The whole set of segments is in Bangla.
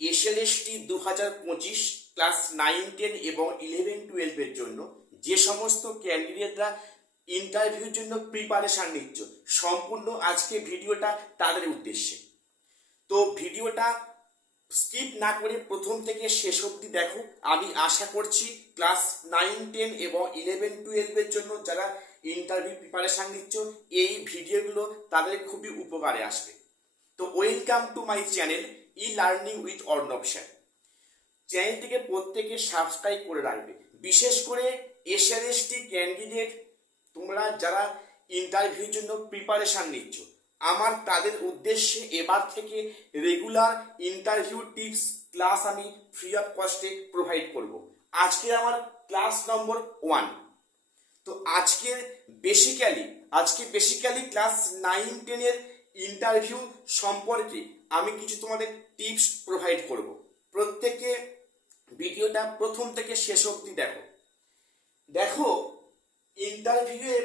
এসএলএসটি দু হাজার পঁচিশ ক্লাস নাইন, টেন এবং ইলেভেন টুয়েলভের জন্য যে সমস্ত ক্যান্ডিডেটরা ইন্টারভিউর জন্য প্রিপারেশান নিচ্ছ, সম্পূর্ণ আজকে ভিডিওটা তাদের উদ্দেশ্যে। তো ভিডিওটা স্কিপ না করে প্রথম থেকে শেষ অবধি দেখো। আমি আশা করছি ক্লাস নাইন, টেন এবং ইলেভেন টুয়েলভের জন্য যারা ইন্টারভিউ প্রিপারেশান নিচ্ছ, এই ভিডিওগুলো তাদের খুবই উপকারে আসবে। তো welcome to my channel e learning with Arnab sir চ্যানেলটিকে প্রত্যেকে সাবস্ক্রাইব করে রাখবে। বিশেষ করে এসআরএসটি ক্যান্ডিডেট তোমরা যারা ইন্টারভিউর জন্য প্রিপারেশান নিচ্ছ, আমার তাদের উদ্দেশ্যে এবার থেকে রেগুলার ইন্টারভিউ টিপস ক্লাস আমি ফ্রি অফ কস্টে প্রোভাইড করব। আজকে আমার ক্লাস নম্বর ওয়ান তো আজকের বেসিক্যালি আজকে বেসিক্যালি ক্লাস নাইন টেনের ইন্টারভিউ সম্পর্কে আমি কিছু তোমাদের টিপস প্রোভাইড করব। প্রত্যেকে ভিডিওটা প্রথম থেকে শেষ অবধি দেখো। দেখো ইন্টারভিউয়ের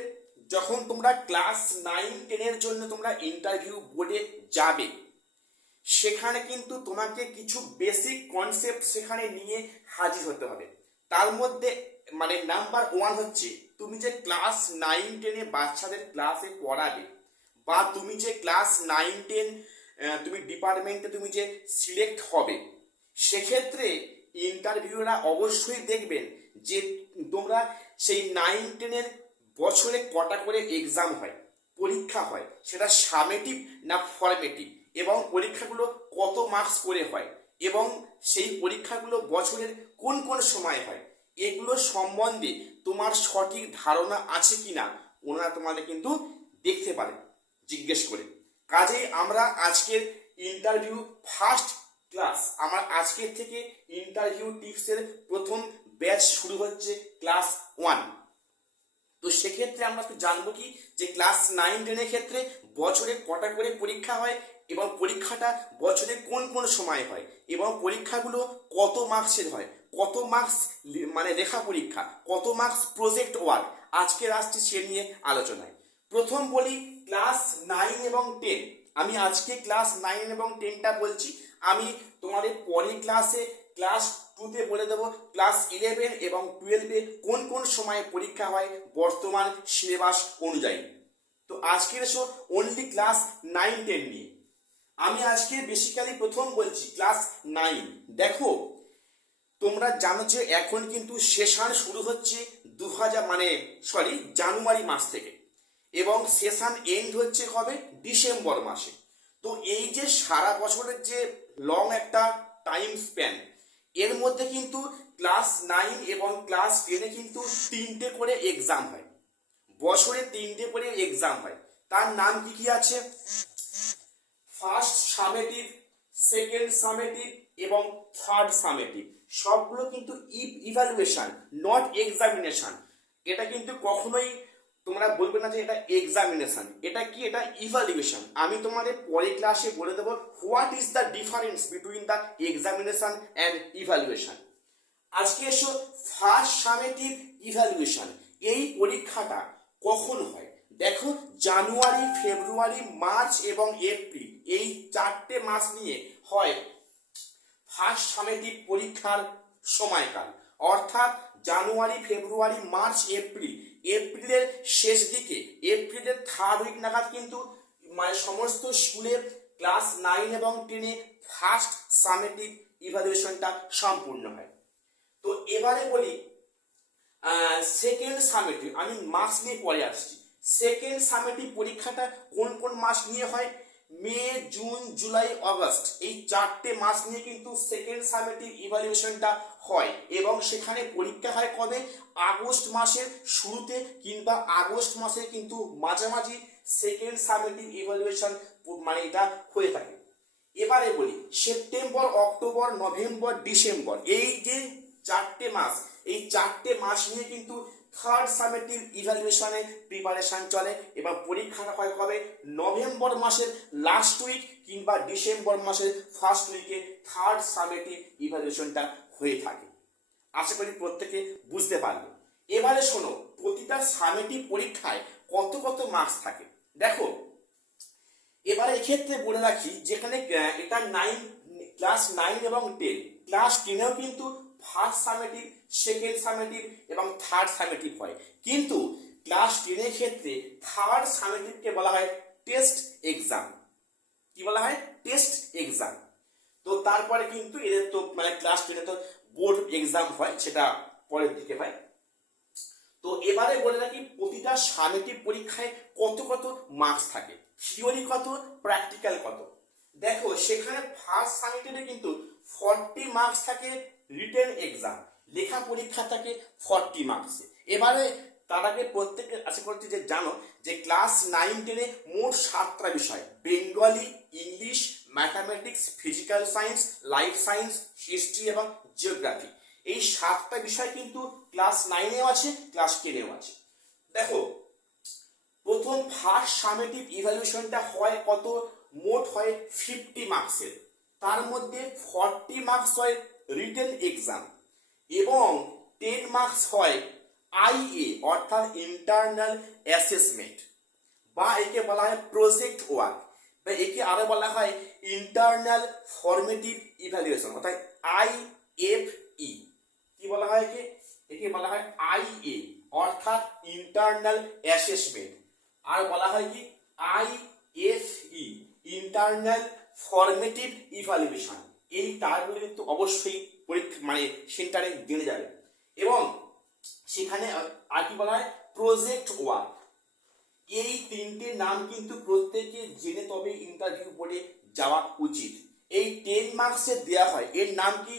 যখন তোমরা ক্লাস নাইন টেনের জন্য তোমরা ইন্টারভিউ বোর্ডে যাবে, সেখানে কিন্তু তোমাকে কিছু বেসিক কনসেপ্ট সেখানে নিয়ে হাজির হতে হবে। তার মধ্যে মানে নাম্বার ওয়ান হচ্ছে, তুমি যে ক্লাস নাইন টেনে বাচ্চাদের ক্লাসে পড়াবে, বা তুমি যে ক্লাস নাইন টেন তুমি ডিপার্টমেন্টে তুমি যে সিলেক্ট হবে, সেক্ষেত্রে ইন্টারভিউরা অবশ্যই দেখবেন যে তোমরা সেই নাইন টেনের বছরে কটা করে এক্সাম হয়, পরীক্ষা হয়, সেটা সামেটিভ না ফরমেটিভ এবং পরীক্ষাগুলো কত মার্কস করে হয়? এবং সেই পরীক্ষাগুলো বছরের কোন কোন সময় হয়? এগুলো সম্বন্ধে তোমার সঠিক ধারণা আছে কিনা? ওনারা তোমাদের কিন্তু দেখতে পারে, জিজ্ঞেস করে। কাজেই আমরা আজকের ইন্টারভিউ ফার্স্ট ক্লাস আমার আজকের থেকে ইন্টারভিউ টিপসের প্রথম ব্যাচ শুরু হচ্ছে ক্লাস ওয়ান তো সেক্ষেত্রে আমরা একটু জানব কি যে ক্লাস নাইন টেনের ক্ষেত্রে বছরে কটা করে পরীক্ষা হয় এবং পরীক্ষাটা বছরে কোন কোন সময় হয় এবং পরীক্ষাগুলো কত মার্কসের হয়, কত মার্কস মানে লেখা পরীক্ষা, কত মার্কস প্রজেক্ট ওয়ার্ক আজকে আসছি সে নিয়ে আলোচনায়। প্রথম বলি ক্লাস নাইন এবং টেন আমি আজকে ক্লাস নাইন এবং টেনটা বলছি। আমি তোমাদের পরের ক্লাসে ক্লাস টুতে বলে দেবো। ক্লাস ইলেভেন এবং টুয়েলভে কোন কোন সময়ে পরীক্ষা হয়? বর্তমান সিলেবাস অনুযায়ী। তো আজকের এসো অনলি ক্লাস নাইন টেন নিয়ে। আমি আজকে বেসিক্যালি প্রথম বলছি ক্লাস নাইন দেখো, তোমরা জানো যে এখন কিন্তু সেশন শুরু হচ্ছে দু হাজার মানে সরি জানুয়ারি মাস থেকে। এবং সেশন এন্ড হচ্ছে কবে? ডিসেম্বর মাসে। তো এই যে সারা বছরের যে লং একটা টাইম স্প্যান এর মধ্যে কিন্তু ক্লাস নাইন এবং ক্লাস টেনে কিন্তু তিনটে করে এক্সাম হয়। বছরে তিনটে করে এক্সাম হয়। তার নাম কি কি আছে? ফার্স্ট সামেটিভ সেকেন্ড সামেটিভ এবং থার্ড সামেটিভ সবগুলো কিন্তু ইভ্যালুয়েশন নট এক্সামিনেশন এটা কিন্তু কখনোই তোমরা বলবে না যে এটা এক্সামিনেশন এটা কি? এটা ইভ্যালুয়েশন আমি তোমাদের পরে ক্লাসে বলে দেবো what is the difference between the examination and evaluation আজকে এসো ফার্স্ট সামেটিভ ইভ্যালুয়েশন এই পরীক্ষাটা কখন হয়? দেখো, জানুয়ারি, ফেব্রুয়ারি, মার্চ এবং এপ্রিল, এই চারটে মাস নিয়ে হয় ফার্স্ট সামেটিভ পরীক্ষার সময়কাল। অর্থাৎ জানুয়ারি, ফেব্রুয়ারি, মার্চ, এপ্রিল এপ্রিলের শেষ দিকে, এপ্রিলের থার্ড উইক নাগাদ কিন্তু মানে সমস্ত স্কুলে ক্লাস নাইন এবং টেনে ফার্স্ট সামেটিভ ইভালুয়েশনটা সম্পূর্ণ হয়। তো এবারে বলি সেকেন্ড সামেটিভ আমি মাস নিয়ে পরে আসছি। সেকেন্ড সামেটিভ পরীক্ষাটা কোন কোন মাস নিয়ে হয়? মে, জুন, জুলাই, অগস্ট এই চারটে মাস নিয়ে কিন্তু সেকেন্ড সামেটিভ ইভ্যালুয়েশনটা হয় এবং সেখানে পরীক্ষা হয় কবে? আগস্ট মাসের শুরুতে কিংবা আগস্ট মাসে কিন্তু মাঝামাঝি সেকেন্ড সামেটিভ ইভ্যালুয়েশন মানে এটা হয়ে থাকে। এবারে বলি, সেপ্টেম্বর, অক্টোবর, নভেম্বর, ডিসেম্বর এই যে চারটে মাস, এই চারটে মাস নিয়ে কিন্তু থার্ড সামেটিভ ইভ্যালুয়েশনে প্রিপারেশন চলে এবং পরীক্ষাটা হয় কবে নভেম্বর মাসের লাস্ট উইক কিংবা ডিসেম্বর মাসের ফার্স্ট উইকে থার্ড সামেটিভ ইভ্যালুয়েশনটা হয়ে থাকে। আশা করি প্রত্যেকে বুঝতে পারবে। এবারে শোনো, প্রতিটা সামেটিভ পরীক্ষায় কত কত মার্কস থাকে। দেখো, এবারে এক্ষেত্রে বলে রাখি, যেখানে এটা নাইন ক্লাস নাইন এবং টেন ক্লাস টেনেও কিন্তু ফার্স্ট সামেটিভ সেকেন্ড সামেটিভ এবং থার্ড সামেটিভ হয়। কিন্তু ক্লাস টেনের ক্ষেত্রে থার্ড সামেটিভকে বলা হয় টেস্ট এক্সাম কি বলা হয়? টেস্ট এক্সাম তো তারপরে কিন্তু এদের তো মানে ক্লাস টেনে তো বোর্ড এক্সাম হয়, সেটা পরের দিকে হয়। তো এবারে বলে রাখি, প্রতিটা সামেটিভ পরীক্ষায় কত কত মার্কস থাকে? থিওরি কত প্র্যাকটিক্যাল কত? দেখো, সেখানে ফার্স্ট সামেটিভে কিন্তু ফর্টি মার্কস থাকে রিটেন এক্সাম লেখা পরীক্ষা থাকে ফর্টি মার্কস এবারে তার আগে প্রত্যেকে আশা করছি যে জানো যে ক্লাস নাইন টেনে মোট সাতটা বিষয় Bengali English mathematics physical science life science history এবং জিওগ্রাফি এই সাতটা বিষয় কিন্তু ক্লাস নাইনেও আছে ক্লাস টেনেও আছে। দেখো, প্রথম ফার্স্ট সামেটিভ ইভ্যালুয়েশনটা হয় কত? মোট হয় ফিফটি মার্কসের তার মধ্যে ফর্টি মার্কস হয় রিটেন এক্সাম এবং টেন মার্কস হয় আইএ অর্থাৎ ইন্টারনাল অ্যাসেসমেন্ট বা একে বলা হয় প্রজেক্ট ওয়ার্ক বা একে আরও বলা হয় ইন্টারনাল ফর্মেটিভ ইভ্যালুয়েশন অর্থাৎ আই এফ ই কি বলা হয় একে? একে বলা হয় আইএ অর্থাৎ ইন্টারনাল অ্যাসেসমেন্ট আর বলা হয় কি? I F E internal formative evaluation এই তারগুলো কিন্তু অবশ্যই পরীক্ষা মানে সেন্টারে জেনে যাবে। এবং সেখানে আর কি বলা হয়? প্রজেক্ট ওয়ার্ক এই তিনটে নাম কিন্তু প্রত্যেকে জেনে তবে ইন্টারভিউ বোর্ডে যাওয়া উচিত। এই টেন মার্কসের দেওয়া হয়। এর নাম কি?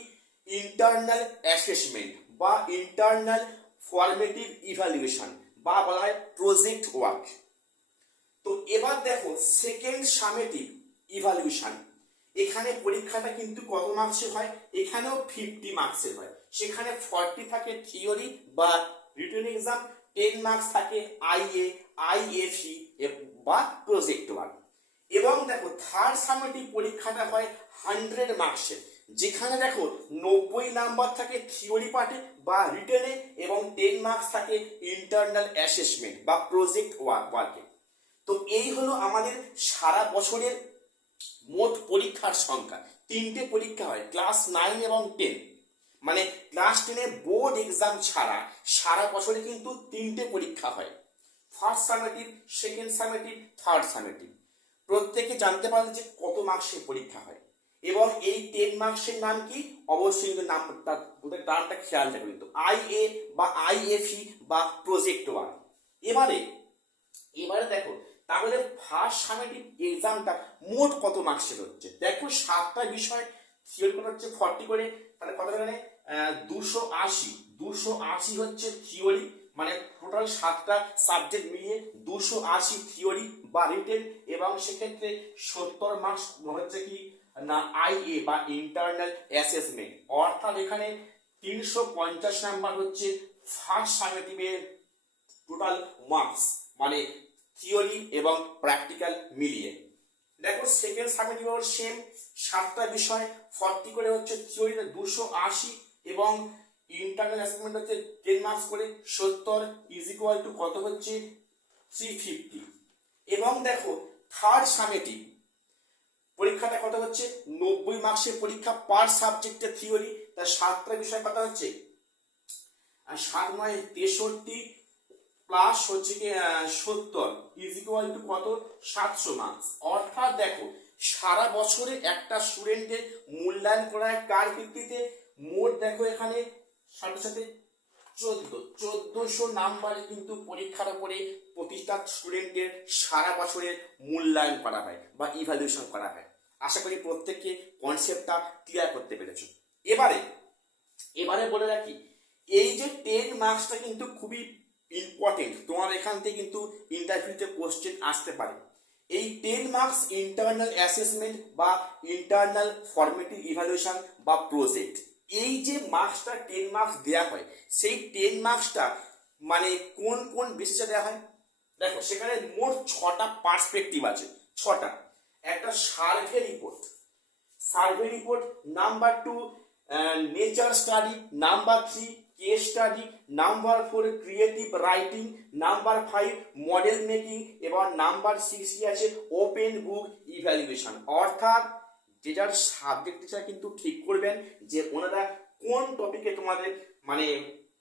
ইন্টারনাল অ্যাসেসমেন্ট বা ইন্টারনাল ফর্মেটিভ ইভ্যালুয়েশন বা বলা হয় প্রজেক্ট ওয়ার্ক তো এবার দেখো সেকেন্ড সামেটিভ ইভ্যালুয়েশন এখানে পরীক্ষাটা কিন্তু কত মার্কসের হয়? এখানেও ফিফটি মার্কসের হয়। সেখানে ফর্টি থাকে থিওরি বা রিটেন এক্সাম টেন মার্কস থাকে আইএ আইএফই বা প্রজেক্ট ওয়ার্ক এবং দেখো থার্ড সামেটিভ পরীক্ষাটা হয় হান্ড্রেড মার্কসের যেখানে দেখো, নব্বই নাম্বার থাকে থিওরি পার্টে বা রিটেনে এবং টেন মার্কস থাকে ইন্টারনাল অ্যাসেসমেন্ট বা প্রজেক্ট ওয়ার্ক ওয়ার্কে তো এই হলো আমাদের সারা বছরের মোট পরীক্ষার সংখ্যা। তিনটে পরীক্ষা হয় ক্লাস নাইন এবং টেন মানে ক্লাস টেনে বোর্ড এক্সাম ছাড়া সারা বছরে কিন্তু তিনটে পরীক্ষা হয়। First summative second summative third summative প্রত্যেকে জানতে পারলে যে কত মার্কসের পরীক্ষা হয়। এবং এই টেন মার্কসের নাম কি? অবশ্যই কিন্তু নামটা ওদের খেয়াল রাখবে কিন্তু। আই এ বা আইএফই বা প্রজেক্ট ওয়ান এবারে এবারে দেখো তাহলে ফার্স্ট সামেটিভ এক্সামটা মোট কত মার্কসের হচ্ছে? দেখো সাতটা বিষয় থিওরি হচ্ছে ফর্টি করে, তাহলে কত মানে দুশো আশি। দুশো আশি হচ্ছে থিওরি মানে টোটাল সাতটা সাবজেক্ট মিলিয়ে দুশো আশি থিওরি বা রিটেন এবং সেক্ষেত্রে সত্তর মার্কস হচ্ছে কি? না আইএ বা ইন্টারনাল অ্যাসেসমেন্ট অর্থাৎ এখানে তিনশো পঞ্চাশ নাম্বার হচ্ছে ফার্স্ট সামেটিভের টোটাল মার্কস মানে থিওরি এবং প্র্যাকটিক্যাল মিলিয়ে। দেখো, সেকেন্ড সামেটিভ সেম সাতটা বিষয় ফর্টি করে হচ্ছে থিওরিতে দুশো আশি এবং ইন্টারনাল অ্যাসেসমেন্ট হচ্ছে টেন মার্কস করে সত্তর ইজ ইকুয়াল টু কত হচ্ছে? থ্রি ফিফটি এবং দেখো থার্ড সামেটিভ পরীক্ষাটা কত হচ্ছে? নব্বই মার্কসের পরীক্ষা পার সাবজেক্টে থিওরি। তার সাতটা বিষয় কথা হচ্ছে? আর সাত নয় তেষট্টি প্লাস হচ্ছে কি সত্তর ইজ ইকুয়াল টু কত? সাতশো মার্কস অর্থাৎ দেখো, সারা বছরে একটা স্টুডেন্টের মূল্যায়ন করা কার ভিত্তিতে? মোট দেখো এখানে সাথে সাথে চোদ্দ। চোদ্দশো নাম্বারে কিন্তু পরীক্ষার উপরে প্রতিটা স্টুডেন্টের সারা বছরের মূল্যায়ন করা হয় বা ইভ্যালুয়েশন করা হয়। আশা করি প্রত্যেককে কনসেপ্টটা ক্লিয়ার করতে পেরেছ। এবারে এবারে বলে রাখি, এই যে টেন মার্কসটা কিন্তু খুবই ইম্পর্টেন্ট তোমার এখান থেকে কিন্তু ইন্টারভিউতে কোশ্চেন আসতে পারে। এই টেন মার্কস ইন্টারনাল অ্যাসেসমেন্ট বা ইন্টারনাল ফর্মেটিভ ইভ্যালুয়েশন বা প্রজেক্ট এই যে মার্কসটা টেন মার্কস দেওয়া হয়, সেই টেন মার্কসটা মানে কোন কোন বেসিসে দেওয়া হয়? দেখো, সেখানে মোট ছটা পার্সপেক্টিভ আছে, ছটা। একটা survey report survey report number two nature study number three case study number four creative writing number five model making এবং নাম্বার সিক্স কি আছে ওপেন বুক ইভ্যালুয়েশন অর্থাৎ যে যার সাবজেক্ট টিচার কিন্তু ঠিক করবেন যে ওনারা কোন টপিকে তোমাদের মানে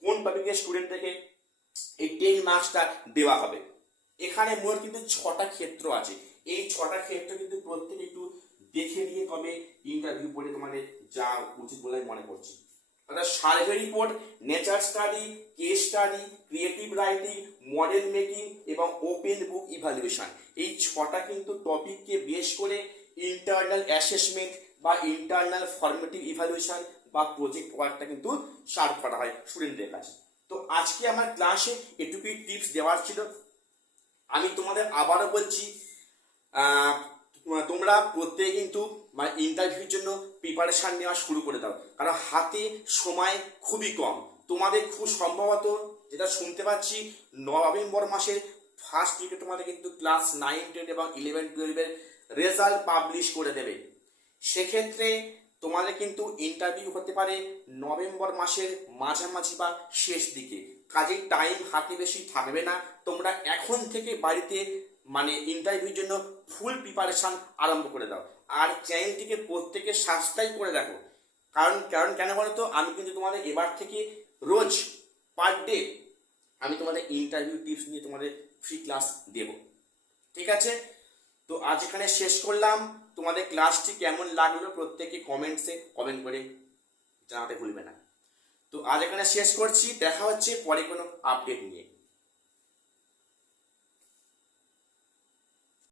কোন টপিকে স্টুডেন্টদেরকে এই টেন মার্কসটা দেওয়া হবে। এখানে মোট কিন্তু ছটা ক্ষেত্র আছে। এই ছটা ক্ষেত্র কিন্তু প্রত্যেকে একটু দেখে নিয়ে তবে ইন্টারভিউ পড়ে তোমাদের যা উচিত বলে আমি মনে করছি। অর্থাৎ survey report nature study case study creative writing model making এবং ওপেন বুক ইভ্যালুয়েশন এই ছটা কিন্তু টপিককে বেশ করে ইন্টারনাল অ্যাসেসমেন্ট বা ইন্টারনাল ফর্মেটিভ ইভ্যালুয়েশন বা প্রজেক্ট ওয়ার্কটা কিন্তু সার্ভ করা হয় স্টুডেন্টদের কাছে। তো আজকে আমার ক্লাসে এটুকুই টিপস দেওয়ার ছিল। আমি তোমাদের আবারও বলছি তোমরা প্রত্যেকে কিন্তু মানে ইন্টারভিউর জন্য প্রিপারেশন নেওয়া শুরু করে দাও। কারণ হাতে সময় খুবই কম। তোমাদের খুব সম্ভবত যেটা শুনতে পাচ্ছি নভেম্বর মাসের ফার্স্ট উইকে তোমাদের কিন্তু ক্লাস নাইন টেন এবং ইলেভেন টুয়েলভের রেজাল্ট পাবলিশ করে দেবে। সেক্ষেত্রে তোমাদের কিন্তু ইন্টারভিউ হতে পারে নভেম্বর মাসের মাঝামাঝি বা শেষ দিকে। কাজেই টাইম হাতে বেশি থাকবে না। তোমরা এখন থেকে বাড়িতে মানে ইন্টারভিউর জন্য ফুল প্রিপারেশন আরম্ভ করে দাও। আর চ্যানেলটিকে প্রত্যেকে সাবস্ক্রাইব করে রাখো। কারণ কারণ কেন বলো তো আমি কিন্তু তোমাদের এবার থেকে রোজ পার ডে আমি তোমাদের ইন্টারভিউ টিপস নিয়ে তোমাদের ফ্রি ক্লাস দেব। ঠিক আছে? তো আজ এখানে শেষ করলাম। তোমাদের ক্লাসটি কেমন লাগল প্রত্যেকে কমেন্টসে কমেন্ট করে জানাতে ভুলবে না। তো আজ এখানে শেষ করছি। দেখা হচ্ছে পরে কোনো আপডেট নিয়ে।